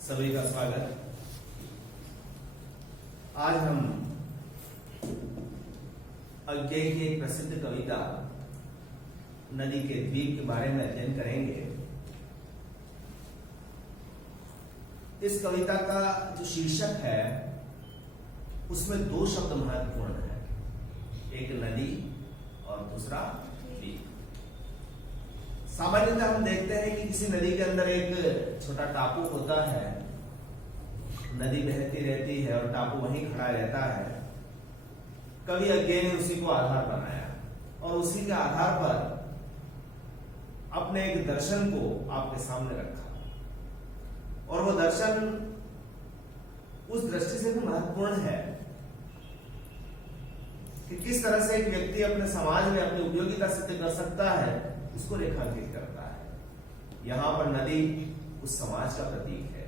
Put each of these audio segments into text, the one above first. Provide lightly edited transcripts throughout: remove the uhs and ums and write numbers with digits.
सभी का स्वागत। आज हम अज्ञेय की एक प्रसिद्ध कविता नदी के द्वीप के बारे में अध्ययन करेंगे। इस कविता का जो शीर्षक है उसमें दो शब्द महत्वपूर्ण है, एक नदी और दूसरा द्वीप। सामान्यतः हम देखते हैं कि किसी नदी के अंदर एक छोटा टापू होता है, नदी बहती रहती है और टापू वहीं खड़ा रहता है। कवि अज्ञेय ने उसी को आधार बनाया और उसी के आधार पर अपने एक दर्शन को आपके सामने रखा, और वो दर्शन उस दृष्टि से भी महत्वपूर्ण है कि किस तरह से एक व्यक्ति अपने समाज में अपनी उपयोगिता सिद्ध कर सकता है, उसको रेखांकित करता है। यहां पर नदी उस समाज का प्रतीक है,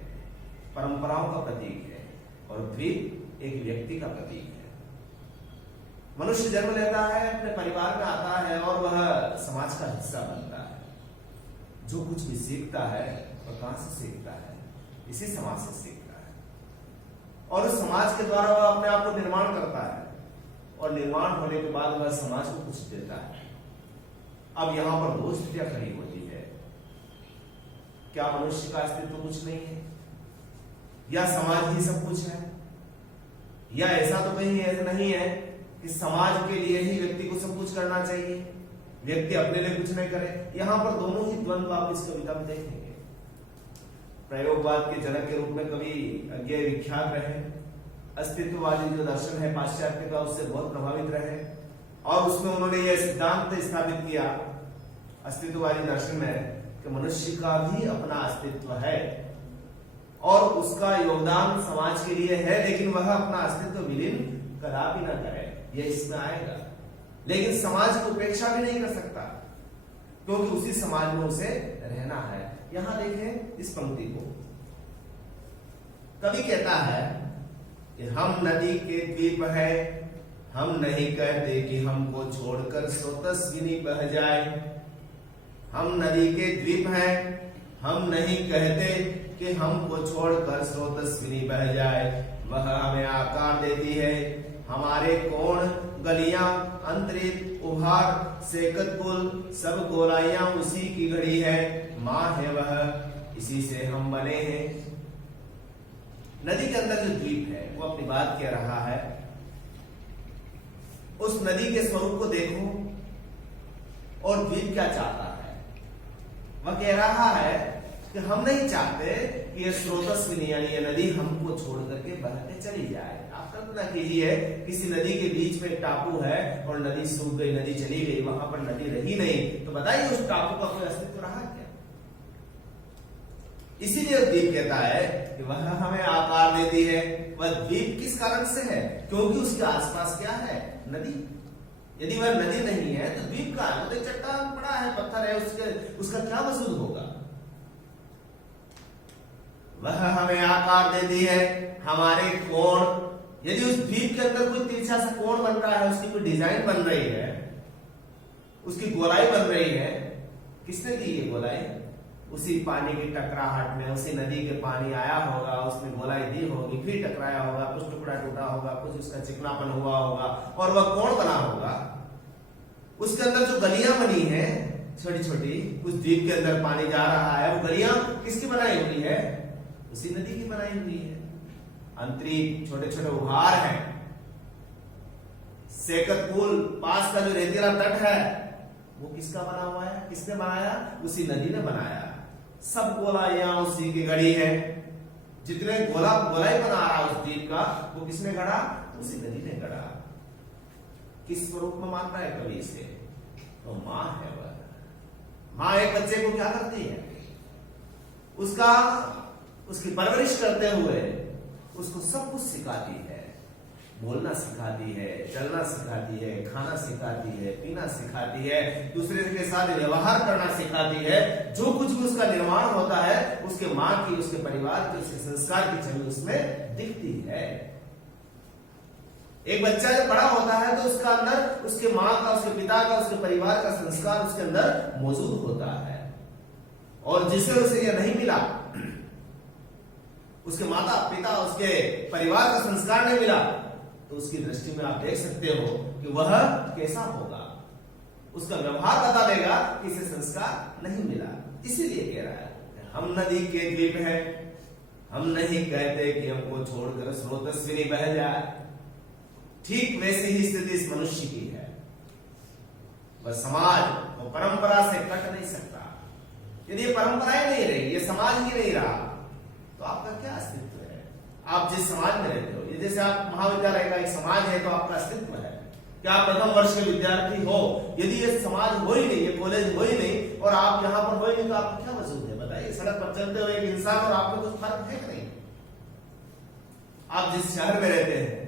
परंपराओं का प्रतीक है, और द्वीप एक व्यक्ति का प्रतीक है। मनुष्य जन्म लेता है, अपने परिवार में आता है और वह समाज का हिस्सा बनता है। जो कुछ भी सीखता है वह कहां से सीखता है? इसी समाज से सीखता है, और उस समाज के द्वारा वह अपने आप को निर्माण करता है, और निर्माण होने के बाद वह समाज को कुछ देता है। अब यहां पर दो स्थितियां खड़ी होती है। क्या मनुष्य का अस्तित्व कुछ नहीं है, या समाज ही सब कुछ है? या ऐसा तो कहीं ऐसा नहीं है कि समाज के लिए ही व्यक्ति को सब कुछ करना चाहिए, व्यक्ति अपने लिए कुछ नहीं करे? यहां पर दोनों ही द्वंद्व आप इस कविता में देखेंगे। प्रयोगवाद के जनक के रूप में कवि अज्ञेय विख्यात रहे। अस्तित्ववादी जो दर्शन है पाश्चात्य का, उससे बहुत प्रभावित रहे, और उसमें उन्होंने यह सिद्धांत स्थापित किया अस्तित्ववादी दर्शन में कि मनुष्य का भी अपना अस्तित्व है और उसका योगदान समाज के लिए है, लेकिन वह अपना अस्तित्व विलीन कदापि न करे। यह इसमें आएगा, लेकिन समाज की उपेक्षा भी नहीं कर सकता, क्योंकि उसी समाज में उसे रहना है। यहां देखें इस पंक्ति को, कवि कहता है कि हम नदी के द्वीप है, हम नहीं कहते कि हमको छोड़कर स्रोतस्विनी बह जाए। हम नदी के द्वीप हैं, हम नहीं कहते कि हमको छोड़कर स्रोतस्विनी बह जाए। वह हमें आकार देती है, हमारे कोण गलियां अंतरिक्ष उभार सेकत कुल सब गोलाइयां उसी की घड़ी है। माँ है वह, इसी से हम बने हैं। नदी के अंदर जो द्वीप है वो अपनी बात कह रहा है। उस नदी के स्वरूप को देखो, और द्वीप क्या चाहता है? वह कह रहा है कि हम नहीं चाहते कि ये स्रोतस्विनी यानी ये नदी हमको छोड़ करके बह के चली जाए। आप कल्पना कीजिए, किसी नदी के बीच में एक टापू है और नदी सूख गई, नदी चली गई, वहां पर नदी रही नहीं, तो बताइए उस टापू का कोई अस्तित्व रहा क्या? इसीलिए द्वीप कहता है कि वह हमें आकार देती है। वह द्वीप किस कारण से है? क्योंकि उसके आसपास क्या है? नदी। यदि वह नदी नहीं है तो द्वीप का है, तो चट्टान पड़ा है, पत्थर है, उसका क्या वजूद होगा? वह हमें आकार देती है, हमारे कोण। यदि उस द्वीप के अंदर कोई तिरछा सा कोण बन रहा है, उसकी कोई डिजाइन बन रही है, उसकी गोलाई बन रही है, किसने दी ये गोलाई? उसी पानी की टकराहट में, उसी नदी के पानी आया होगा, उसने गोलाई दी होगी, फिर टकराया होगा, कुछ टुकड़ा टूटा होगा, कुछ उसका चिकनापन हुआ होगा, और वह कोण बना होगा। उसके अंदर जो गलियां बनी हैं छोटी छोटी, उस द्वीप के अंदर पानी जा रहा है, वो गलियां किसकी बनाई हुई है? उसी नदी की बनाई हुई है। अंतरिक्ष छोटे छोटे उभार हैं, सेकत पुल पास का जो रेतीला तट है वो किसका बना हुआ है? किसने बनाया? उसी नदी ने बनाया। सब गोलाइयां उसी की गढ़ी है। जितने गोलाई बना रहा उस द्वीप का, वो किसने गढ़ा? उसी नदी ने गढ़ा। किस स्वरूप में मान रहा है कवि इसे? तो माँ है वह। माँ एक बच्चे को क्या करती है? उसकी परवरिश करते हुए उसको सब कुछ सिखाती है। बोलना सिखाती है, चलना सिखाती है, खाना सिखाती है, पीना सिखाती है, दूसरे के साथ व्यवहार करना सिखाती है। जो कुछ भी उसका निर्माण होता है, उसके माँ की, उसके परिवार की, उसके संस्कार की छवि उसमें दिखती है। एक बच्चा जब बड़ा होता है तो उसका अंदर उसके माँ का, उसके पिता का, उसके परिवार का संस्कार उसके अंदर मौजूद होता है। और जिसे उसे यह नहीं मिला, उसके माता पिता, उसके परिवार का संस्कार नहीं मिला, तो उसकी दृष्टि में आप देख सकते हो कि वह कैसा होगा। उसका व्यवहार बता देगा कि इसे संस्कार नहीं मिला। इसीलिए कह रहा है हम नदी के द्वीप हैं, हम नहीं कहते कि हमको छोड़कर स्रोतस्विनी बह जाए। ठीक वैसी ही स्थिति इस मनुष्य की है। वह समाज और परंपरा से कट नहीं सकता। यदि ये परंपराएं नहीं रही, ये समाज ही नहीं रहा, तो आपका क्या अस्तित्व है? आप जिस समाज में रहते हो, ये जैसे आप महाविद्यालय का एक समाज है तो आपका अस्तित्व है कि आप प्रथम वर्ष के विद्यार्थी हो। यदि ये समाज हो ही नहीं, ये कॉलेज हो ही नहीं और आप यहाँ पर हो ही नहीं, तो आपको क्या वजूद है? बताइए, सड़क पर चलते हुए एक इंसान और आप में कुछ फर्क है कि नहीं? आप जिस शहर में रहते हैं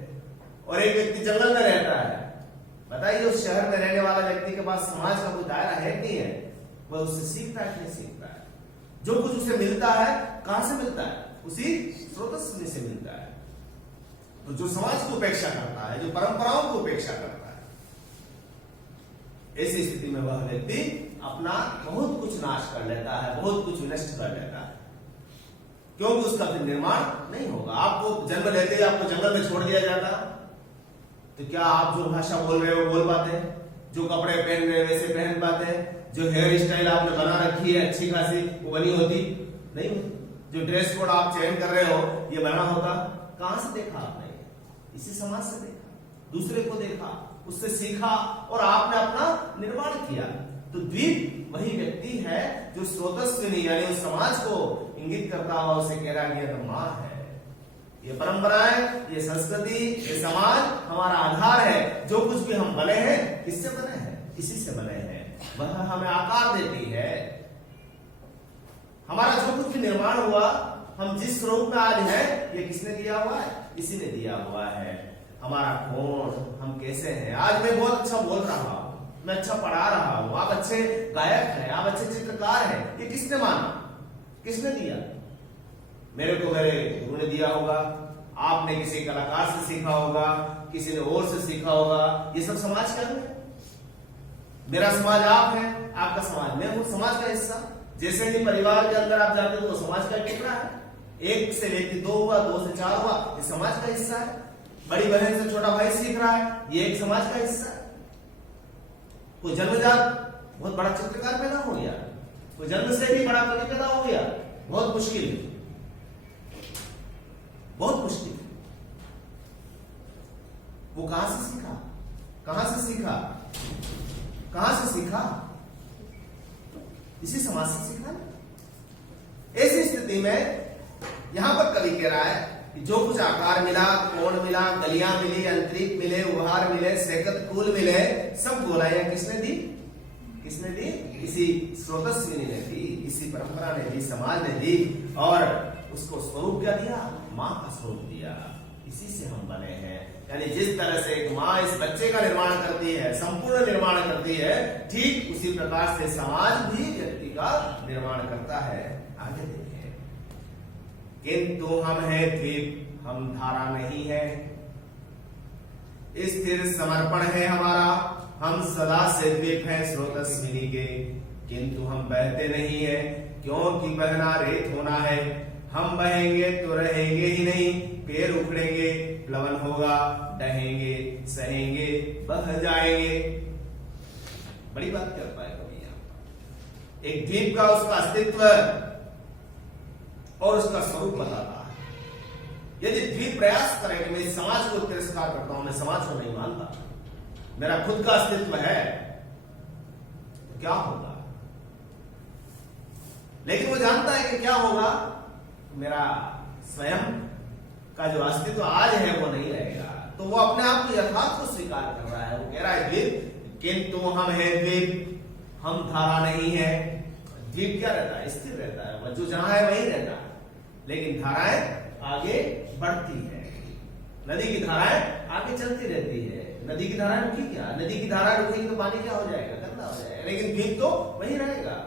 और एक व्यक्ति जंगल में रहता है, बताइए उस शहर में रहने वाला व्यक्ति के पास समाज का कोई दायरा है कि नहीं है? वह उससे सीखता है कि नहीं सीखता है? जो कुछ उसे मिलता है कहां से मिलता है? उसी स्रोतस्विनी से मिलता है। तो जो समाज की उपेक्षा करता है, जो परंपराओं की उपेक्षा करता है, ऐसी स्थिति में वह व्यक्ति अपना बहुत कुछ नाश कर लेता है, बहुत कुछ विनष्ट कर लेता है, क्योंकि उसका फिर निर्माण नहीं होगा। आपको जन्म लेते ही आपको जंगल में छोड़ दिया जाता, तो क्या आप जो भाषा बोल रहे हो बोल पाते हैं? जो कपड़े पहन रहे हो वैसे पहन पाते हैं? जो हेयर स्टाइल आपने बना रखी है अच्छी खासी, वो बनी होती नहीं होती? जो ड्रेस कोड आप चयन कर रहे हो ये बना होता? कहां से देखा आपने? इसी समाज से देखा, दूसरे को देखा, उससे सीखा और आपने अपना निर्माण किया। तो द्वीप वही व्यक्ति है जो स्रोतस्विनी यानी उस समाज को इंगित करता हुआ उसे कह रहा है कि मां है। ये परंपराएं, ये संस्कृति, ये समाज हमारा आधार है। जो कुछ भी हम बने हैं किससे बने हैं? इसी से बने हैं। वह हमें आकार देती है। हमारा जो कुछ भी निर्माण हुआ, हम जिस स्वरूप में आज हैं, ये किसने दिया हुआ है? इसी ने दिया हुआ है। हमारा कौन, हम कैसे हैं? आज मैं बहुत अच्छा बोल रहा हूं, मैं अच्छा पढ़ा रहा हूं, आप अच्छे गायक हैं, आप अच्छे चित्रकार हैं, ये किसने माना? किसने दिया? मेरे को मेरे गुरु ने दिया होगा, आपने किसी कलाकार से सीखा होगा, किसी ने और से सीखा होगा। ये सब समाज का है। मेरा समाज आप है, आपका समाज मैं हूं, समाज का हिस्सा। जैसे ही परिवार के अंदर आप जाते हो तो समाज का टुकड़ा है। एक से व्यक्ति 2 हुआ, 2 से 4 हुआ, ये समाज का हिस्सा है। बड़ी बहन से छोटा भाई सीख रहा है, ये एक समाज का हिस्सा है। कोई जन्मजात बहुत बड़ा चित्रकार पैदा हो गया, कोई जन्म से भी बड़ा कवि पैदा हो गया, बहुत मुश्किल, बहुत मुश्किल। वो कहां से सीखा? कहां से सीखा? कहां से सीखा? इसी समाज से सीखा। ऐसी स्थिति में यहां पर कवि कह रहा है कि जो कुछ आकार मिला, कोण मिला, गलियां मिली, अंतरिक मिले, उपहार मिले, सेकत कुल मिले, सब गोलाइयां किसने दी? किसने दी? इसी स्रोतस्विनी ने दी, इसी परंपरा ने दी, समाज ने दी। और उसको स्वरूप क्या दिया? मां का स्वरूप दिया। इसी से हम बने हैं। यानी जिस तरह से एक मां इस बच्चे का निर्माण करती है, संपूर्ण निर्माण करती है, ठीक उसी प्रकार से समाज भी व्यक्ति का निर्माण करता है। आगे देखें, किंतु हम हैं द्वीप, हम धारा नहीं है, स्थिर समर्पण है हमारा, हम सदा से द्वीप हैं स्रोतस्विनी के, किंतु हम बहते नहीं है, क्योंकि बहना रेत होना है। हम बहेंगे तो रहेंगे ही नहीं, पैर उखड़ेंगे, प्लवन होगा, डहेंगे, सहेंगे, बह जाएंगे। बड़ी बात करता है कवि यहाँ। एक द्वीप का उसका अस्तित्व और उसका स्वरूप बताता है। यदि द्वीप प्रयास करे कि मैं इस समाज को तिरस्कार करता हूं, मैं समाज को नहीं मानता, मेरा खुद का अस्तित्व है, तो क्या होगा? लेकिन वो जानता है कि क्या होगा, मेरा स्वयं का जो अस्तित्व आज है वो नहीं रहेगा। तो वो अपने आप को यथार्थ को स्वीकार कर रहा है। वो कह रहा है द्वीप, किंतु हम हैं द्वीप, हम धारा नहीं है। द्वीप क्या रहता है? स्थिर रहता है, जो जहां है वहीं रहता है, लेकिन धाराएं आगे बढ़ती है। नदी की धाराएं आगे चलती रहती है। नदी की धाराएं रुकी क्या? नदी की धाराएं रुकेगी तो पानी क्या हो जाएगा? गंदा हो जाएगा। लेकिन द्वीप तो वहीं रहेगा।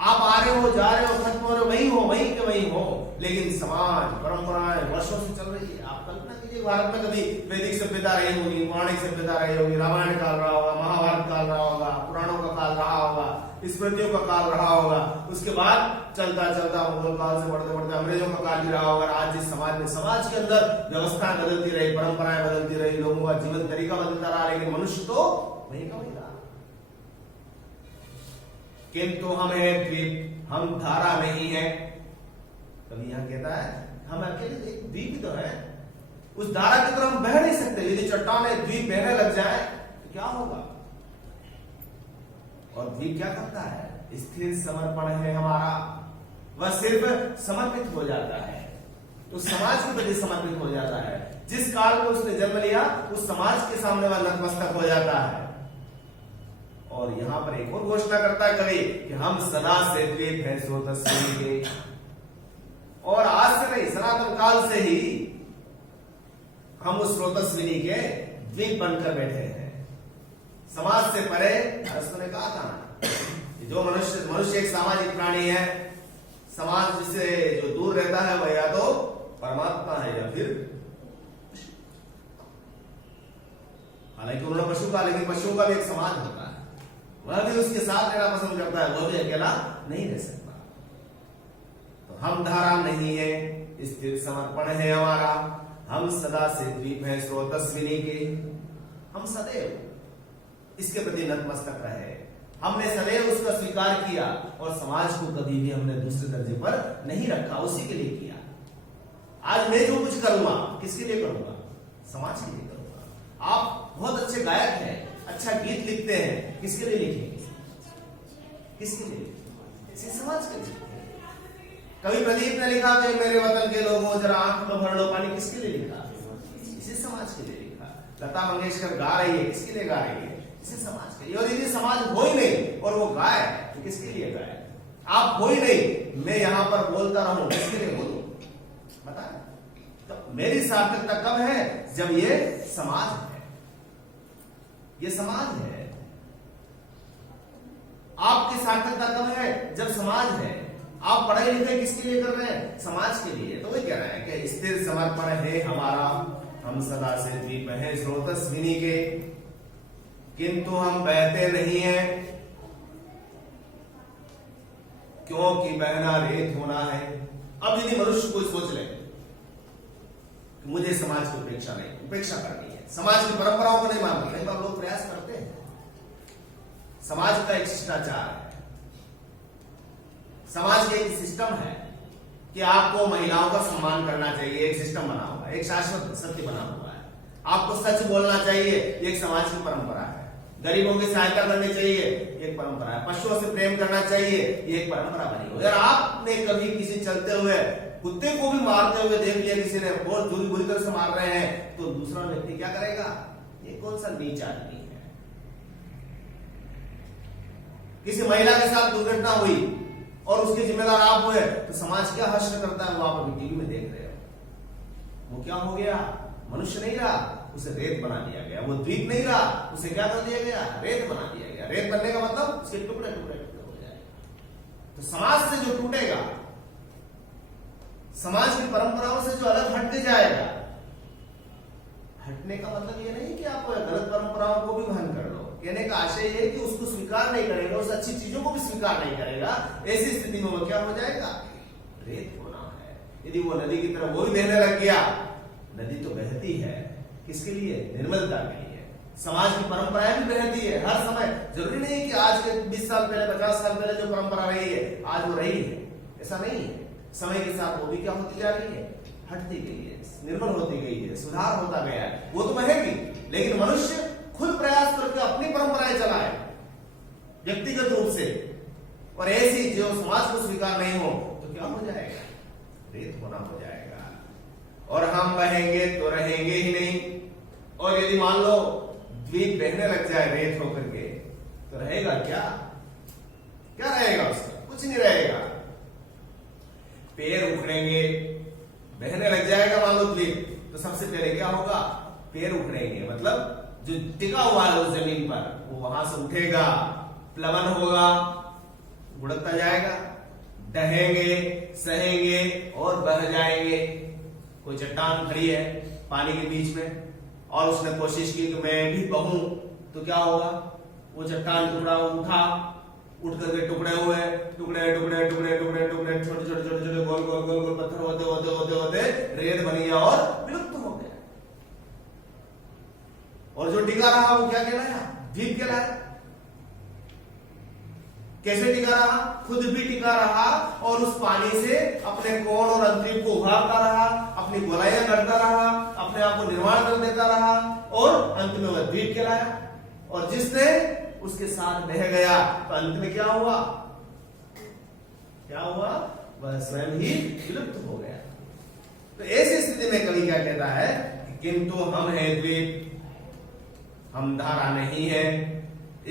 आप आ रहे हो, जा रहे हो, खत्म हो रहे हो, वहीं के वहीं हो, लेकिन समाज परंपराएं वर्षों से चल रही है। आप कल्पना कीजिए भारत में कभी वैदिक सभ्यता रही होगी, पौराणिक सभ्यता रही होगी, रामायण काल रहा होगा, महाभारत काल रहा होगा, पुराणों का काल रहा होगा, स्मृतियों का काल रहा होगा, उसके बाद चलता चलता मुगल काल से बढ़ते बढ़ते अंग्रेजों का काल भी रहा होगा। आज जिस समाज में, समाज के अंदर व्यवस्थाएं बदलती रही, परंपराएं बदलती रही, लोगों का जीवन तरीका बदलता रहा, लेकिन मनुष्य तो वही का वही रहा। किंतु हम है द्वीप, हम धारा नहीं है। कभी यहां कहता है हम अकेले एक द्वीप तो है, उस धारा की तरफ हम बह नहीं सकते। यदि चट्टाने द्वीप बहने लग जाए तो क्या होगा? और द्वीप क्या करता है? स्थिर समर्पण है हमारा, वह सिर्फ समर्पित हो जाता है, तो समाज के प्रति समर्पित हो जाता है। जिस काल में उसने जन्म लिया उस समाज के सामने वह नतमस्तक हो जाता है। और यहां पर एक और घोषणा करता है कवि कि हम सदा से द्वीप हैं स्रोतस्विनी के। और आज से नहीं, सनातन काल से ही हम उस स्रोतस्विनी के द्वीप बनकर बैठे हैं, समाज से परे। अरस्तु ने कहा था ना, जो मनुष्य एक सामाजिक प्राणी है, समाज से जो दूर रहता है वह या तो परमात्मा है या फिर, हालांकि उन्होंने पशु का, लेकिन पशुओं का भी एक समाज होता है, वह भी उसके साथ रहना पसंद करता है, वह भी अकेला नहीं रह सकता। तो हम धारा नहीं है, स्थिर समर्पण है हमारा, हम सदा से द्वीप है स्रोतस्विनी के। हम सदैव इसके प्रति नतमस्तक रहे, हमने सदैव उसका स्वीकार किया और समाज को कभी भी हमने दूसरे दर्जे पर नहीं रखा, उसी के लिए किया। आज मैं जो कुछ करूंगा किसके लिए करूंगा? समाज के लिए करूंगा। आप बहुत अच्छे गायक हैं, अच्छा गीत लिखते हैं, किसके लिए लिखेंगे? किसके लिए? इसी समाज के लिए। कभी प्रदीप ने लिखा कि मेरे वतन के लोगों जरा आंख में भर लो पानी, किसके लिए लिखा? इसी समाज के लिए लिखा। लता मंगेशकर गा रही है, किसके लिए गा रही है? इसी समाज के लिए। और यदि समाज हो ही नहीं और वो गाए तो किसके लिए गाए? आप हो ही नहीं, मैं यहां पर बोलता रहूं, किसके लिए बोलूं? बताए? तो मेरी सार्थकता कब है? जब ये समाज है, ये समाज है। आपकी सार्थकता कब है? जब समाज है। आप पढ़ाई लिखाई किसके लिए कर रहे हैं? समाज के लिए। तो वही कह रहा है कि स्थिर समर्पण है हमारा, हम सदा से द्वीप हैं स्रोतस्विनी के, किंतु हम बहते नहीं हैं, क्योंकि बहना रेत होना है। अब यदि मनुष्य कोई सोच ले कि मुझे समाज की उपेक्षा करनी है, समाज की परंपराओं को नहीं मानना, कई बार लोग प्रयास करते हैं। समाज का एक शिष्टाचार है, समाज का एक सिस्टम है कि आपको महिलाओं का सम्मान करना चाहिए, एक सिस्टम बना हुआ है, एक शाश्वत सत्य बना हुआ है। आपको सच बोलना चाहिए, एक समाज की परंपरा है। गरीबों की सहायता करनी चाहिए, एक परंपरा है। पशुओं से प्रेम करना चाहिए, ये एक परंपरा बनी हुई है। अगर आपने कभी किसी चलते हुए कुत्ते को भी मारते हुए देख लिया, किसी ने बहुत बुरी तरह से मार रहे हैं, तो दूसरा व्यक्ति क्या करेगा? ये कौन सा नीच आदमी है? किसी महिला के साथ दुर्घटना हुई और उसके जिम्मेदार आप हुए, तो समाज क्या हर्ष करता है? वो आप अभी टीवी में देख रहे हो। वो क्या हो गया? मनुष्य नहीं रहा, उसे रेत बना दिया गया। वो द्वीप नहीं रहा, उसे क्या कर दिया गया? रेत बना दिया गया। रेत बनने का मतलब उसके टुकड़े टुकड़े टुकड़े हो जाए। तो समाज से जो टूटेगा, समाज की परंपराओं से जो अलग हट के जाएगा, हटने का मतलब ये नहीं कि आप गलत परंपराओं को भी वहन कर लो। कहने का आशय ये कि उसको स्वीकार नहीं करेगा, उस अच्छी चीजों को भी स्वीकार नहीं करेगा, ऐसी स्थिति में वो क्या हो जाएगा? रेत होना है। यदि वो नदी की तरफ वो भी बहने लग गया, नदी तो बहती है किसके लिए? निर्मलता के लिए। समाज की परंपराएं भी बहती है हर समय। जरूरी नहीं कि आज के 20 साल पहले 50 साल पहले जो परंपरा रही है आज वो रही है, ऐसा नहीं है। समय के साथ वो भी क्या होती जा रही है? हटती गई है, निर्मल होती गई है, सुधार होता गया है। वो तो बहेगी, लेकिन मनुष्य खुद प्रयास करके अपनी परंपराएं चलाए व्यक्तिगत रूप से, और ऐसी जो समाज को स्वीकार नहीं हो तो क्या हो जाएगा? रेत होना हो जाएगा। और हम बहेंगे तो रहेंगे ही नहीं। और यदि मान लो द्वीप बहने लग जाए रेत होकर के, तो रहेगा क्या? क्या रहेगा उसका? कुछ नहीं रहेगा। पेड़ उखड़ेंगे, बहने लग जाएगा मान लो द्वीप, तो सबसे पहले क्या होगा? पेड़ उखड़ेंगे, मतलब जो टिका हुआ है उस जमीन पर वो वहां से उठेगा, प्लवन होगा, बुढ़कता जाएगा, डहेंगे, सहेंगे और बह जाएंगे। कोई चट्टान खड़ी है, पानी के बीच में, और उसने कोशिश की कि मैं भी बहूं, तो क्या होगा, वो चट्टान टुकड़ा उठा, उठ करके टुकड़े हुए, टुकड़े टुकड़े टुकड़े टुकड़े टुकड़े छोटे छोटे छोटे छोटे गोल गोल गोल गोल पत्थर होते होते होते होते रेत बन गया और विलुप्त हो गया। और जो टिका रहा वो क्या कहलाया, द्वीप कहलाया। कैसे टिका रहा, खुद भी टिका रहा और उस पानी से अपने कोण और अंतरिक्ष को उभारता रहा, अपनी गोलाइयां करता रहा, अपने आप को निर्माण कर देता रहा, और अंत में वह द्वीप कहलाया। और जिसने उसके साथ बह गया तो अंत में क्या हुआ, क्या हुआ, वह स्वयं ही विलुप्त हो गया। तो ऐसी स्थिति में कवि क्या कहता है, किंतु हम हैं द्वीप, हम धारा नहीं है,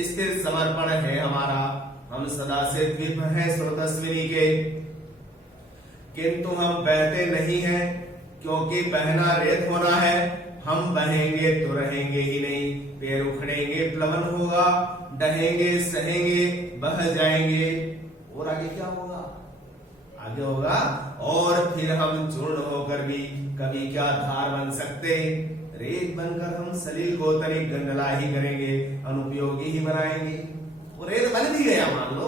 स्थिर समर्पण है हमारा, हम सदा से द्वीप हैं स्रोतस्विनी के, किंतु हम बहते नहीं हैं, क्योंकि बहना रेत होना है, हम बहेंगे तो रहेंगे ही नहीं, पैर उखड़ेंगे प्लवन होगा, डहेंगे सहेंगे बह जाएंगे। और आगे क्या होगा, आगे होगा, और फिर हम चूर्ण होकर भी कभी क्या धार बन सकते, रेत बनकर हम सलील को तनिक गंदला ही करेंगे, अनुपयोगी ही बनाएंगे। वो रेत बन भी गया मान लो,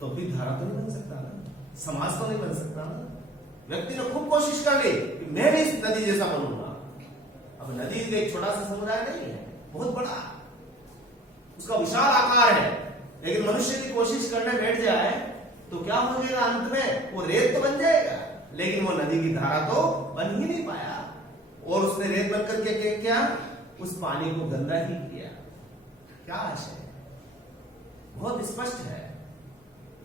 तो भी धारा तो नहीं बन सकता ना, समाज तो नहीं बन सकता ना। व्यक्ति ने खूब कोशिश कर ली कि मैं भी इस नदी जैसा बनूंगा। अब नदी एक छोटा सा समुदाय नहीं है, बहुत बड़ा, उसका विशाल आकार है, लेकिन मनुष्य की कोशिश करने बैठ जाए तो क्या हो जाएगा, अंत में वो रेत तो बन जाएगा, लेकिन वो नदी की धारा तो बन ही नहीं पाया। और उसने रेत बनकर के क्या, उस पानी को गंदा ही किया। क्या आशय, बहुत स्पष्ट है।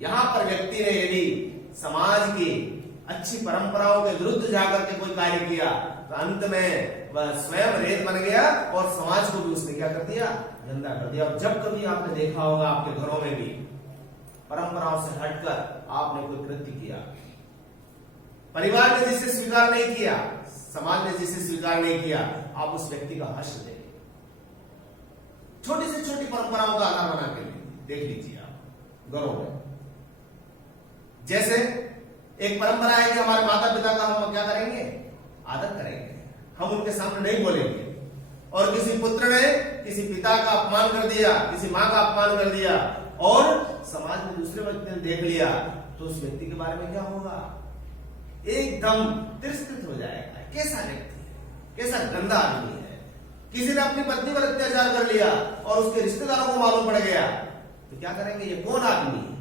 यहां पर व्यक्ति ने यदि समाज की अच्छी परंपराओं के विरुद्ध जाकर के कोई कार्य किया तो अंत में वह स्वयं रेत बन गया और समाज को भी उसने क्या कर दिया, गंदा कर दिया। और जब कभी आपने देखा होगा आपके घरों में भी परंपराओं से हटकर आपने कोई कृत्य किया, परिवार ने जिसे स्वीकार नहीं किया, समाज ने जिसे स्वीकार नहीं किया, आप उस व्यक्ति का हर्ष देंगे। छोटी से छोटी परंपराओं का आधार बना के देख लीजिए आप घरों में। जैसे एक परंपरा है कि हमारे माता पिता का हम क्या करेंगे, आदर करेंगे, हम उनके सामने नहीं बोलेंगे। और किसी पुत्र ने किसी पिता का अपमान कर दिया, किसी माँ का अपमान कर दिया, और समाज में दूसरे व्यक्ति ने देख लिया, तो उस व्यक्ति के बारे में क्या होगा, एकदम तिरस्कृत हो जाएगा। कैसा व्यक्ति है, कैसा गंदा आदमी है। किसी ने अपनी पत्नी पर अत्याचार कर लिया और उसके रिश्तेदारों को मालूम पड़ गया, तो क्या करेंगे, ये कौन आदमी है,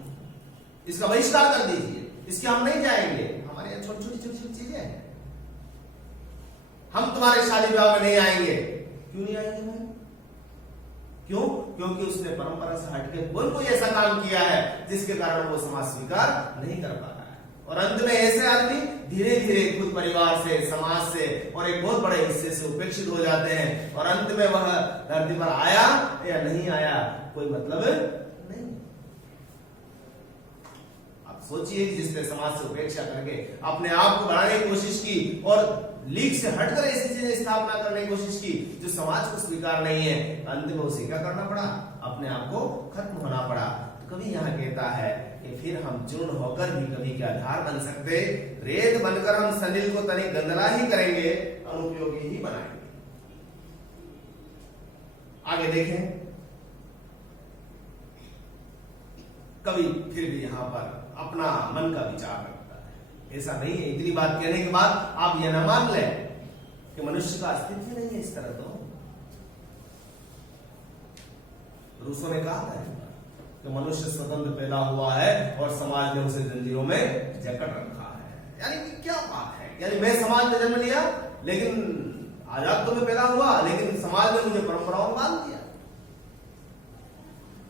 इसका बहिष्कार कर दीजिए, इसके हम नहीं जाएंगे। हमारे यहाँ छोटी छोटी छोटी छोटी चीजें हैं, हम तुम्हारे शादी विवाह में नहीं आएंगे। क्यों नहीं आएंगे भाई, क्यों, क्योंकि उसने परंपरा से हटके कोई ऐसा काम किया है जिसके कारण वो समाज स्वीकार नहीं कर पा रहा है। और अंत में ऐसे आदमी धीरे धीरे खुद परिवार से, समाज से और एक बहुत बड़े हिस्से से उपेक्षित हो जाते हैं, और अंत में वह धरती पर आया या नहीं आया कोई मतलब नहीं। आप सोचिए कि जिसने समाज से उपेक्षा करके अपने आप को बढ़ाने की कोशिश की और लीग से हटकर ऐसी चीजें स्थापना करने की कोशिश की जो समाज को स्वीकार नहीं है, अंत में उसे क्या करना पड़ा, अपने आप को खत्म होना पड़ा। तो कभी यहाँ कहता है कि फिर हम चूर्ण होकर भी कभी क्या धार बन सकते, रेत बनकर हम सलील को तनिक गंदला ही करेंगे, अनुपयोगी ही बनाएंगे। आगे देखें, कभी फिर भी यहां पर अपना मन का विचार रखता है। ऐसा नहीं है इतनी बात कहने के बाद आप यह न मान लें कि मनुष्य का अस्तित्व नहीं है। इस तरह तो रूसों ने कहा था कि मनुष्य स्वतंत्र पैदा हुआ है और समाज ने उसे जंजीरों में जकड़ रखा है। यानी कि क्या बात है, यानी मैं समाज में जन्म लिया लेकिन आजाद तो मैं पैदा हुआ, लेकिन समाज ने मुझे परंपराओं में बांध दिया,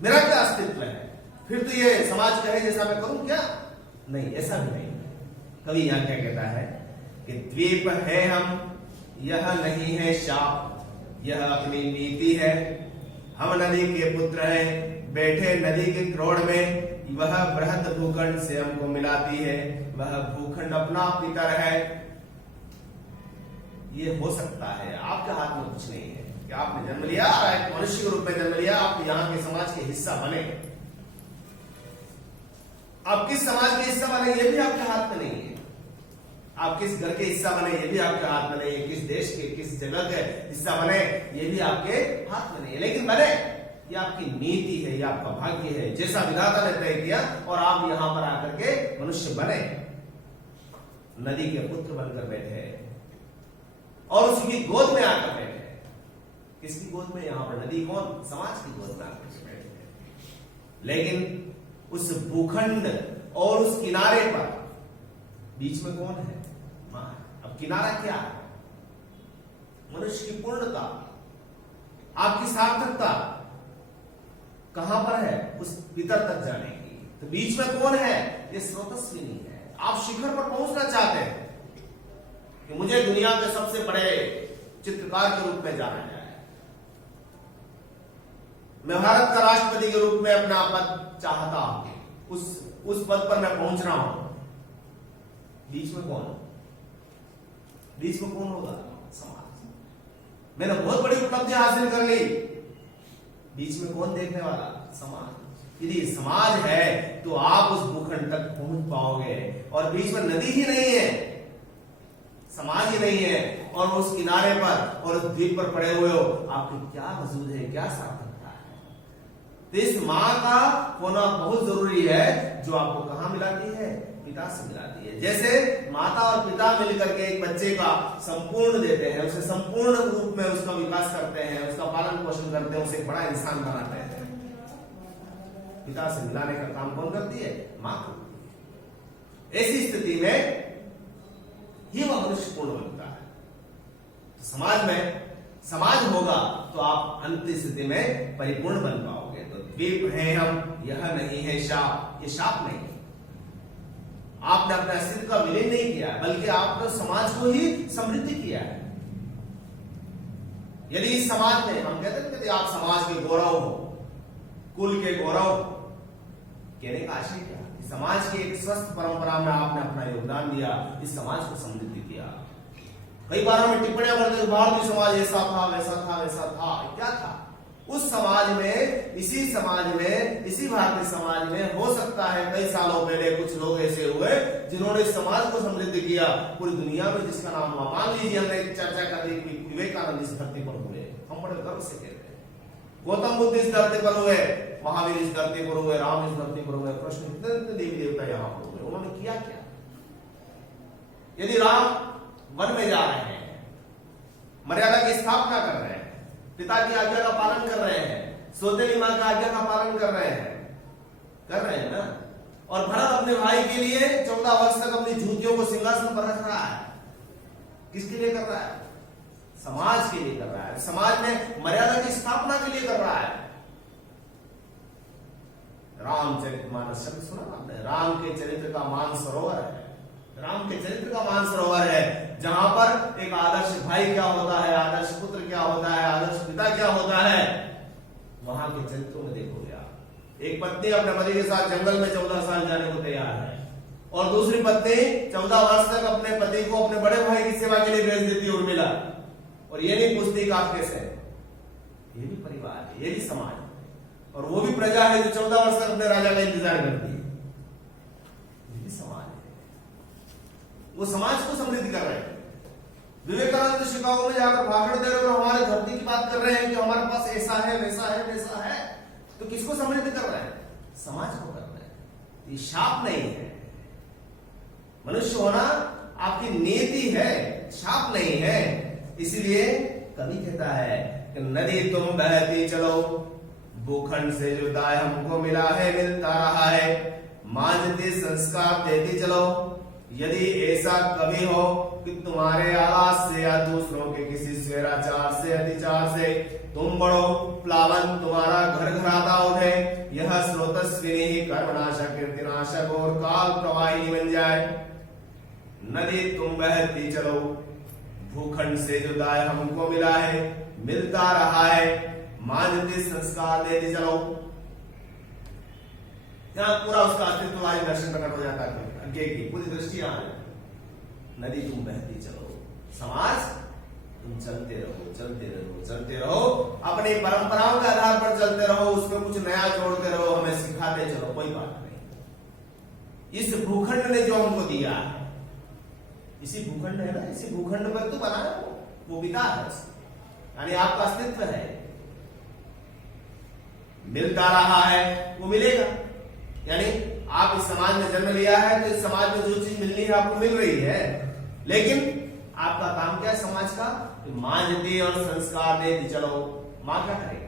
मेरा क्या अस्तित्व है, फिर तो ये समाज कहे जैसा मैं करूं क्या? नहीं, ऐसा भी नहीं। कभी यहां क्या कहता है कि द्वीप है हम, यह नहीं है शाप, यह अपनी नीति है। हम नदी के पुत्र हैं, बैठे नदी के क्रोड़ में, वह बृहद भूखंड से हमको मिलाती है, वह भूखंड अपना पितर है। ये हो सकता है, आपके हाथ में कुछ नहीं है कि आपने जन्म लिया, एक मनुष्य के रूप में जन्म लिया, आप यहाँ के समाज के हिस्सा बने। आप किस समाज के हिस्सा बने ये भी आपके हाथ में नहीं है। आप किस घर के हिस्सा बने ये भी आपके हाथ में नहीं है, किस देश के किस जगह के हिस्सा बने ये भी आपके हाथ में नहीं है, लेकिन बने ये आपकी नीति है, ये आपका भाग्य है, जैसा विधाता ने तय किया और आप यहां पर आकर के मनुष्य बने, नदी के पुत्र बनकर बैठे और उसकी गोद में आकर बैठे। किसकी गोद में? यहां पर नदी कौन? समाज की गोद में आकर बैठे। लेकिन उस भूखंड और उस किनारे पर बीच में कौन है? मां। अब किनारा क्या है? मनुष्य की पूर्णता, आपकी सार्थकता कहां पर है? उस भीतर तक जाने की। तो बीच में कौन है? ये स्रोतस्विनी है। आप शिखर पर पहुंचना चाहते हैं कि मुझे दुनिया के सबसे बड़े चित्रकार के रूप में जाना जाए, मैं भारत का राष्ट्रपति के रूप में अपना पद चाहता हूं, उस पद पर मैं पहुंच रहा हूं। बीच में कौन? बीच में कौन होगा? समाज। मैंने बहुत बड़ी उपलब्धि हासिल कर ली, बीच में कौन देखने वाला? समाज। यदि समाज है तो आप उस भूखंड तक पहुंच पाओगे। और बीच में नदी ही नहीं है, समाज ही नहीं है, और उस किनारे पर और उस द्वीप पर पड़े हुए हो, आपकी क्या वजूद है, क्या सार्थकता है? तो इस मां का होना बहुत जरूरी है, जो आपको कहां मिलाती है? पिता से मिलाती है। जैसे माता और पिता मिलकर के एक बच्चे का संपूर्ण देते हैं, उसे संपूर्ण रूप में उसका विकास करते हैं, उसका पालन पोषण करते हैं, उसे एक बड़ा इंसान बनाते हैं। पिता से मिलाने का काम कौन करती है? मां करती है। ऐसी स्थिति में ही वह मनुष्य पूर्ण बनता है। तो समाज होगा तो आप अंतिम स्थिति में परिपूर्ण बन पाओगे। तो द्वीप हैं हम, यह नहीं है शाप। ये शाप नहीं, आपने अपने अस्तित्व का विलीन नहीं किया, बल्कि आपने समाज को ही समृद्ध किया है। यदि इस समाज में हम कहते हैं आप समाज के गौरव हो, कुल के गौरव, कहने का आशय क्या? समाज की एक स्वस्थ परंपरा में आपने अपना योगदान दिया, इस समाज को समृद्धि किया। कई बार हमें टिप्पणियां करते भारतीय समाज ऐसा था, वैसा था, वैसा था। क्या था? उस समाज में, इसी समाज में, इसी भारतीय समाज में हो सकता है कई सालों पहले कुछ लोग ऐसे हुए जिन्होंने इस समाज को समृद्ध किया। पूरी दुनिया में जिसका नाम हुआ, मान लीजिए हमने चर्चा कर दी कि विवेकानंद इस धरती पर हुए, हम बड़े गर्व से कहते हैं। गौतम बुद्ध इस धरती पर हुए, महावीर इस धरती पर हुए, राम इस धरती पर हुए, कृष्ण, इतने देवी देवता यहाँ पर हुए। उन्होंने किया क्या? यदि राम वन में जा रहे हैं, मर्यादा की स्थापना कर रहे हैं, पिता की आज्ञा का पालन कर रहे हैं, सौतेली मां की आज्ञा का पालन कर रहे हैं ना। और भरत अपने भाई के लिए 14 वर्ष तक अपनी जूतियों को सिंहासन पर रख रहा है। किसके लिए कर रहा है? समाज के लिए कर रहा है। समाज में मर्यादा की स्थापना के लिए कर रहा है। रामचरितमानस शब्द सुना आपने? राम के चरित्र का मानसरोवर है। राम के चरित्र का मानसरोवर है, जहां पर एक आदर्श भाई क्या होता है, आदर्श पुत्र क्या होता है, आदर्श पिता क्या होता है, वहां के चरित्रों में देखोगे आप। एक पत्नी अपने पति के साथ जंगल में 14 साल जाने को तैयार है, और दूसरी पत्नी 14 वर्ष तक अपने पति को अपने बड़े भाई की सेवा के लिए भेज देती है उर्मिला, और ये नहीं पूछती कि आप कैसे हैं। ये भी परिवार है, ये भी समाज है, और वो भी प्रजा है जो 14 वर्ष तक अपने राजा का इंतजार करती है। ये भी समाज है, वो समाज को समृद्ध कर रहे हैं। विवेकानंद शिकागो में जाकर भाषण दे रहे हैं और हमारे धरती की बात कर रहे हैं कि हमारे पास ऐसा है, वैसा है, वैसा है। तो किसको समृद्ध कर रहे हैं? समाज को कर रहे हैं। ये शाप नहीं है। मनुष्य होना आपकी नीति है, शाप नहीं है। इसीलिए कवि कहता है कि नदी तुम बहती चलो, भूखंड से जो दाय हमको मिला है मिलता रहा है, मांझती संस्कार देती चलो। यदि ऐसा कभी हो कि तुम्हारे आवाज से या दूसरों के किसी स्वेराचार से, अतिचार से तुम बढ़ो, प्लावन तुम्हारा घर घराता उठे, यह स्रोतस्विनी ही कर्मनाशक, कीर्तिनाशक और काल प्रवाही बन जाए। नदी तुम बहती चलो, भूखंड से जो दाय हमको मिला है मिलता रहा है, मांझती संस्कार देती चलो। यहां पूरा उसका अस्तित्ववादी दर्शन प्रकट हो जाता है, आगे की पूरी दृष्टि यहां है। नदी तुम बहती चलो, समाज तुम चलते रहो, चलते रहो, चलते रहो, अपनी परंपराओं के आधार पर चलते रहो, उसमें कुछ नया जोड़ते रहो, हमें सिखाते चलो, कोई बात नहीं। इस भूखंड ने जो हमको दिया है, इसी भूखंड है ना, इसी भूखंड पर तो बना है वो पिता है, यानी आपका अस्तित्व है, मिलता रहा है वो मिलेगा। यानी आप इस समाज में जन्म लिया है तो इस समाज में जो चीज मिलनी है आपको मिल रही है, लेकिन आपका काम क्या है समाज का? मां दे और संस्कार दे दी चलो। मां क्या करेगी?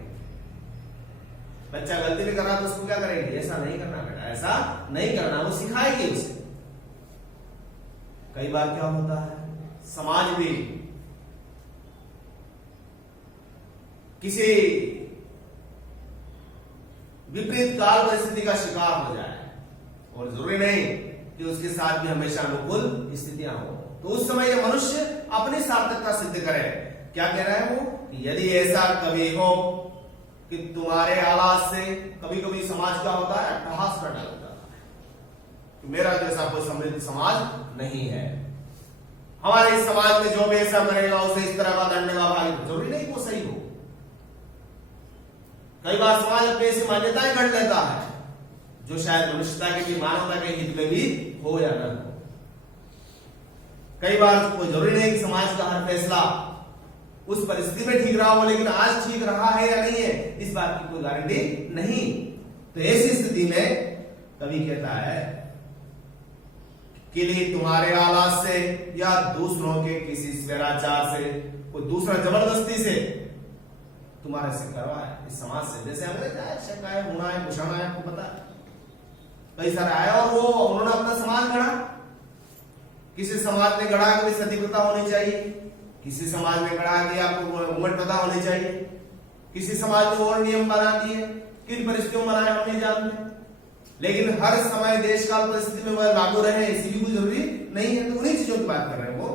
बच्चा गलती भी कर रहा तो उसको क्या करेगी? ऐसा नहीं करना बेटा, ऐसा नहीं करना, वो सिखाएगी उसे। कई बार क्या होता है, समाज भी किसी विपरीत काल परिस्थिति का शिकार हो जाए, और जरूरी नहीं कि उसके साथ भी हमेशा अनुकूल स्थितियां हो, तो उस समय ये मनुष्य अपनी सार्थकता सिद्ध करे। क्या कह रहा है वो? कि यदि ऐसा कभी हो कि तुम्हारे आवाज से कभी कभी समाज का होता है अट्टहास करने लगता है कि मेरा जैसा कोई समृद्ध समाज नहीं है, हमारे इस समाज में जो भी ऐसा करेगा उसे इस तरह का दंड का भाई। जरूरी नहीं वो सही हो, कई बार समाज अपनी ऐसी मान्यताएं गढ़ लेता है जो शायद मनुष्यता के भी, मानवता के हित में भी हो या न हो। कई बार कोई जरूरी नहीं कि समाज का हर फैसला उस परिस्थिति में ठीक रहा हो, लेकिन आज ठीक रहा है या नहीं है इस बात की कोई गारंटी नहीं। तो ऐसी स्थिति में कवि कहता है कि तुम्हारे आलात से या दूसरों के किसी स्वेराचार से, कोई दूसरा जबरदस्ती से तुम्हारे से करवाए इस समाज से, जैसे अंग्रेज आए, शक आए, हुणा है, कुशाण आए, आपको पता है कई सारे आए, और वो उन्होंने अपना समाज गढ़ा। किसी समाज ने गढ़ा कि सती प्रथा होनी चाहिए, किसी समाज ने गढ़ा कि आपको उमट प्रथा होनी चाहिए, किसी समाज ने और नियम बना दिए, किन परिस्थितियों में बनाए हम नहीं जानते, लेकिन हर समय देश काल परिस्थिति में वह लागू रहे इसी भी कोई जरूरी नहीं है। तो उन्हीं चीजों की बात कर रहे हैं वो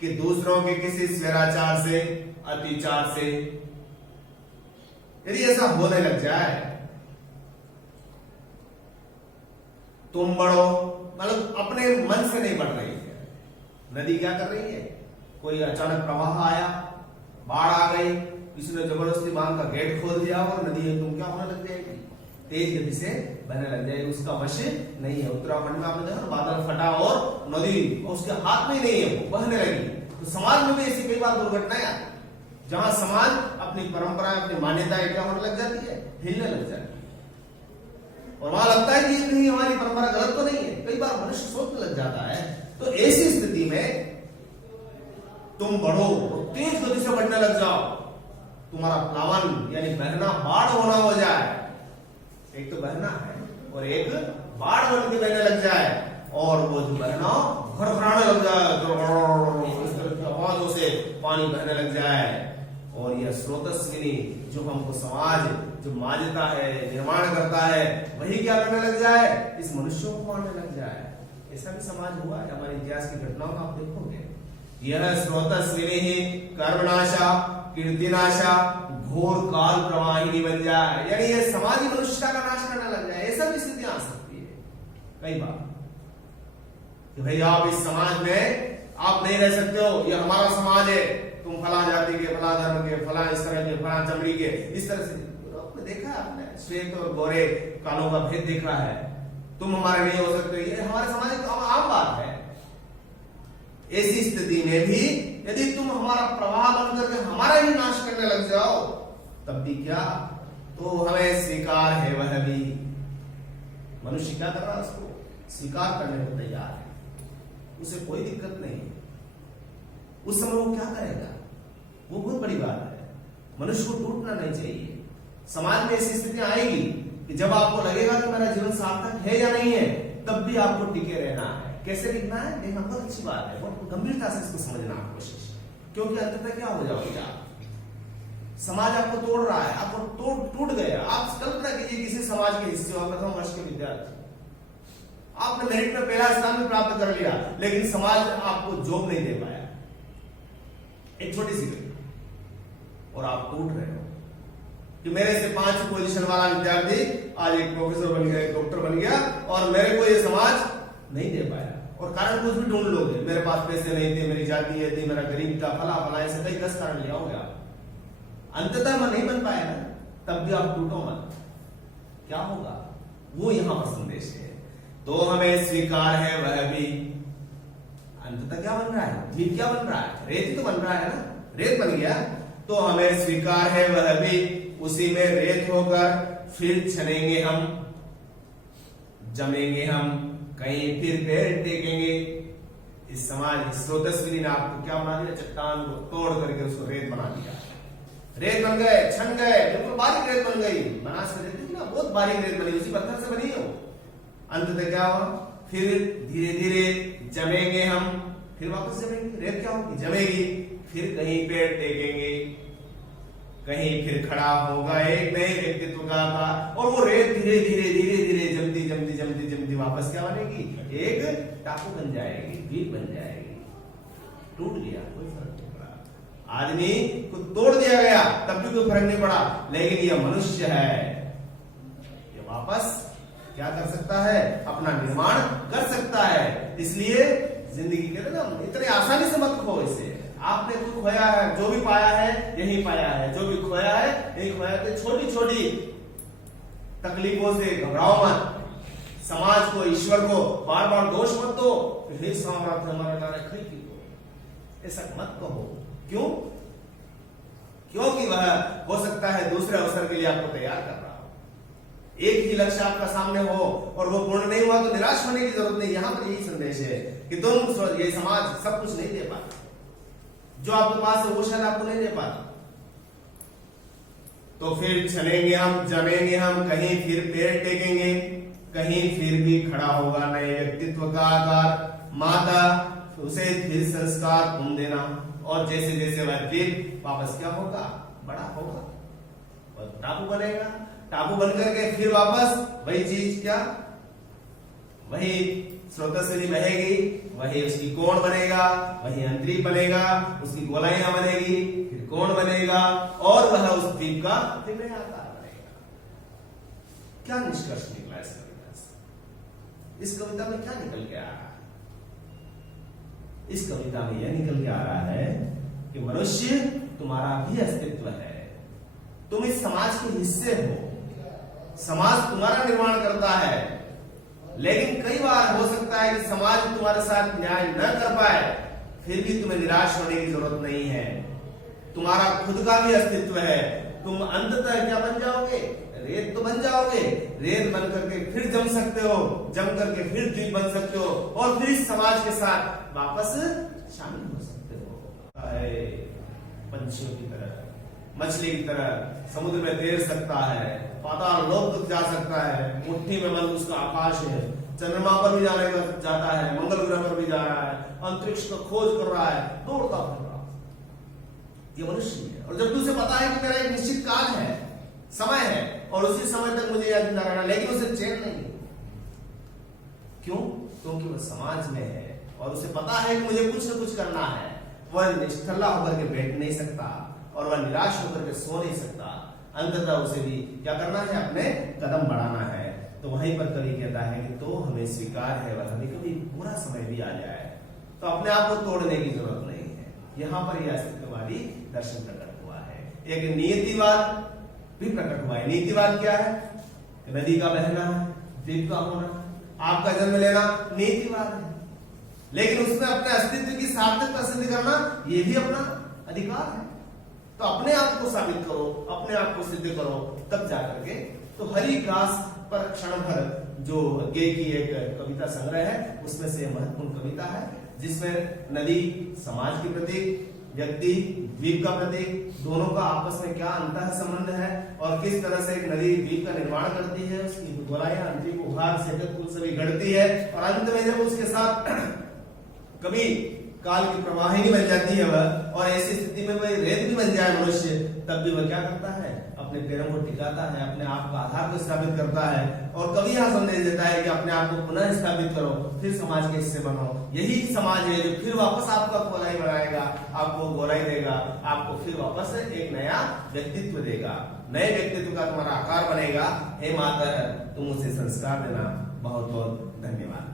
कि दूसरों के किसी स्वेराचार से, अतिचार से यदि ऐसा होने लग जाए, तुम बढ़ो, मतलब अपने मन से नहीं बढ़ रही है नदी, क्या कर रही है? कोई अचानक प्रवाह आया, बाढ़ आ गई, किसी ने जबरदस्ती बांध का गेट खोल दिया और नदी है तुम क्या होने लग जाएगी? तेज गति से बहने लग जाएगी, उसका वश नहीं है। उत्तराखंड में आपने देखा बादल फटा और नदी उसके हाथ में नहीं है, वो बहने लगी। तो समाज में भी ऐसी कई बार दुर्घटनाएं आती, जहां समाज अपनी परंपराएं, अपनी मान्यताएं क्या होने लग जाती है? हिलने लग जाती है, और वहां लगता है कि ये नहीं हमारी परंपरा गलत तो नहीं है, कई बार मनुष्य सोचने लग जाता है। तो ऐसी स्थिति में तुम बढ़ो, तेज गति से बढ़ने लग जाओ, तुम्हारा प्लावन यानी बहना बाढ़ होना हो जाए, एक तो बहना है और एक बाढ़ बन के बहने लग जाए, और वो जो बहना भरभराने लग जाए, तो इस तरह की आवाजों से पानी बहने लग जाए, और यह स्रोतस्विनी जो हमको समाज जो मान्यता है, निर्माण करता है, वही क्या करने लग जाए? इस मनुष्यों को मारने लग जाए। ऐसा भी समाज हुआ है, हमारे इतिहास की घटनाओं का आप देखोगे। यह स्रोतस्विनी ही कर्मनाशा कीर्तिनाशा घोर काल प्रवाहिनी बन जाए, यानी यह समाज ही मनुष्यता का नाश करने लग जाए। ऐसा भी स्थिति आ सकती है कई बार कि भाई आप इस समाज में आप नहीं रह सकते हो, ये हमारा समाज है, तुम फला जाति के, फला धर्म के, फला इस तरह के, फला चमड़ी के, इस तरह से देखा है आपने, श्वेत और गोरे कालों का भेद देख रहा है, तुम हमारे नहीं हो सकते, ये हमारे समाज की आम बात है। ऐसी स्थिति में भी यदि तुम हमारा प्रवाह बन करके हमारा ही नाश करने लग जाओ, तब भी क्या? तो हमें स्वीकार है, वह भी मनुष्य क्या कर रहा है? उसको स्वीकार करने को तैयार है, उसे कोई दिक्कत नहीं है। उस समय वो क्या करेगा? वो बहुत बड़ी बात है। मनुष्य को टूटना नहीं चाहिए। समाज में ऐसी स्थितियां आएगी कि जब आपको लगेगा कि मेरा जीवन सार्थक है या नहीं है, तब भी आपको टिके रहना है। कैसे टिकना है? देखना बहुत अच्छी बात है, बहुत गंभीरता से इसको समझना आप कोशिश, क्योंकि अंततः क्या हो जाओगे आप? समाज आपको तोड़ रहा है, आपको टूट गया। आप कल्पना कीजिए किसी समाज के हिस्से हो, प्रथम वर्ष के विद्यार्थी, आपने मेरिट में पहला स्थान भी प्राप्त कर लिया, लेकिन समाज आपको जॉब नहीं दे पाया, एक छोटी सी घटना, और आप टूट रहे हो कि मेरे से 5 पोजीशन वाला विद्यार्थी आज एक प्रोफेसर बन गया, एक डॉक्टर बन गया, और मेरे को ये समाज नहीं दे पाया। और कारण कुछ भी ढूंढ लोगे, मेरे पास पैसे नहीं थे, मेरी जाति ये थी, मेरा गरीब था, फला फला, ऐसे कई 10 कारण लिया होगा। अंततः मैं नहीं बन पाया ना, तब भी आप टूटो मत। क्या होगा? वो यहां पर संदेश है। तो हमें स्वीकार है, वह भी अंततः क्या बन रहा है? द्वीप क्या बन रहा है? रेत ही तो बन रहा है ना, रेत बन गया। तो हमें स्वीकार है वह भी उसी में रेत होकर फिर छनेंगे हम, जमेंगे हम, कहीं फिर पैर टेकेंगे। इस समाज स्रोतस्विनी ने आपको क्या बना दिया? चट्टान को तोड़ करके उसको रेत बना दिया। रेत बन गए, छन गए, बिल्कुल बारीक रेत बन गई। बनास में देखते ना, बहुत बारीक रेत बनी, उसी पत्थर से बनी हो। अंततः क्या हुआ? फिर धीरे धीरे जमेंगे हम, फिर वापस जमेंगे। रेत क्या होगी? जमेगी, फिर कहीं पेड़ टेकेंगे, कहीं फिर खड़ा होगा एक नए व्यक्तित्व का आकार। और वो रेत धीरे धीरे धीरे धीरे जमती जमती जमती जमती वापस क्या बनेगी? एक टापू बन जाएगी, द्वीप बन जाएगी। टूट गया, कोई फर्क नहीं पड़ा। आदमी को तोड़ दिया गया, तब भी कोई फर्क नहीं पड़ा। लेकिन यह मनुष्य है, ये वापस क्या कर सकता है? अपना निर्माण कर सकता है। इसलिए जिंदगी कहते ना, इतने आसानी से मत खो इसे। आपने कुछ खोया है, जो भी पाया है यही पाया है, जो भी खोया है यही खोया है। छोटी छोटी तकलीफों से घबराओ मत। समाज को, ईश्वर को बार बार दोष मत दो। हे साम्राज्य हमारे नारे खरीदी दो, ऐसा मत कहो। क्यों? क्योंकि वह हो सकता है दूसरे अवसर के लिए आपको तैयार कर रहा हो। एक ही लक्ष्य आपका सामने हो और वो पूर्ण नहीं हुआ तो निराश होने की जरूरत नहीं। यहां पर यही संदेश है कि तुम, ये समाज सब कुछ नहीं दे पाता, जो आपके पास है वो शायद आपको नहीं दे पाता। तो फिर चलेंगे हम, जमेंगे हम, कहीं फिर पैर टेकेंगे, कहीं फिर भी खड़ा होगा नए व्यक्तित्व का आकार। माता उसे फिर संस्कार तुम देना, और जैसे जैसे वह द्वीप वापस क्या होगा? बड़ा होगा और टापू बनेगा। टापू बन करके फिर वापस वही चीज, क्या वही स्रोतस्विनी बहेगी, वही उसकी कोण बनेगा, वही अंतरीप बनेगा, उसकी गोलाइयां बनेगी, फिर कोण बनेगा, और वह उस द्वीप का फिर नया आकार बनेगा। क्या निष्कर्ष निकला इस कविता से? इस कविता में क्या निकल के आ रहा है? इस कविता में यह निकल के आ रहा है कि मनुष्य तुम्हारा भी अस्तित्व है, तुम इस समाज के हिस्से हो, समाज तुम्हारा निर्माण करता है। लेकिन कई बार हो सकता है कि समाज तुम्हारे साथ न्याय न कर पाए, फिर भी तुम्हें निराश होने की जरूरत नहीं है। तुम्हारा खुद का भी अस्तित्व है। तुम अंततः क्या बन जाओगे? रेत तो बन जाओगे। रेत बन करके फिर जम सकते हो, जम करके फिर द्वीप बन सकते हो, और फिर इस समाज के साथ वापस शामिल हो सकते हो। पंछियों की तरह, मछली की तरह समुद्र में तैर सकता है, पाताल लोक तक जा सकता है, मुट्ठी में बंद उसका आकाश है, चंद्रमा पर भी जाने का जाता है, मंगल ग्रह पर भी जा रहा है, अंतरिक्ष का खोज कर रहा है, दौड़ता फिर रहा। ये मनुष्य है। और जब तुझे पता है कि मेरा एक निश्चित काल है, समय है, और उसी समय तक मुझे यह जिंदा रहना, लेकिन उसे चैन नहीं। क्यों? क्योंकि वह समाज में है और उसे पता है कि मुझे कुछ न कुछ करना है। वह निष्ठल्ला होकर के बैठ नहीं सकता और वह निराश होकर के सो नहीं सकता। अंततः उसे भी क्या करना है? अपने कदम बढ़ाना है। तो वहीं पर कवि कहता है कि तो हमें स्वीकार है वह हमें कभी पूरा समय भी आ जाए तो अपने आप को तोड़ने की जरूरत नहीं है। यहाँ पर यह अस्तित्ववादी दर्शन प्रकट हुआ है। एक नीतिवाद भी प्रकट हुआ है। नीतिवाद क्या है? नदी का बहना, द्वीप का होना, आपका जन्म लेना नीतिवाद है। लेकिन उसमें अपने अस्तित्व की सार्थकता सिद्ध करना यह भी अपना अधिकार है। तो अपने आप को साबित करो, अपने आप को सिद्ध करो, तब जाकर के। तो हरि घास पर क्षण भर जो गेय की एक कविता संग्रह है, उसमें से महत्वपूर्ण कविता है, जिसमें नदी समाज की प्रतीक, व्यक्ति द्वीप का प्रतीक, दोनों का आपस में क्या अंतः संबंध है और किस तरह से एक नदी द्वीप का निर्माण करती है, उसकी गोलाइयां अंतरिक उभार से कुल सभी घड़ती है, और अंत में जब उसके साथ कभी काल की प्रवाहिनी बन जाती है वह, और ऐसी स्थिति में वह रेत भी बन जाए मनुष्य, तब भी वह क्या करता है? अपने पैरों को टिकाता है, अपने आप का आधार को स्थापित करता है। और कभी यह संदेश देता है कि अपने आप को पुनः स्थापित करो, फिर समाज के हिस्से बनो। यही समाज है जो फिर वापस आपका गोलाई बनाएगा, आपको गोलाई देगा, आपको फिर वापस एक नया व्यक्तित्व देगा, नए व्यक्तित्व का तुम्हारा आकार बनेगा। हे माता, तुम उसे संस्कार देना। बहुत बहुत धन्यवाद।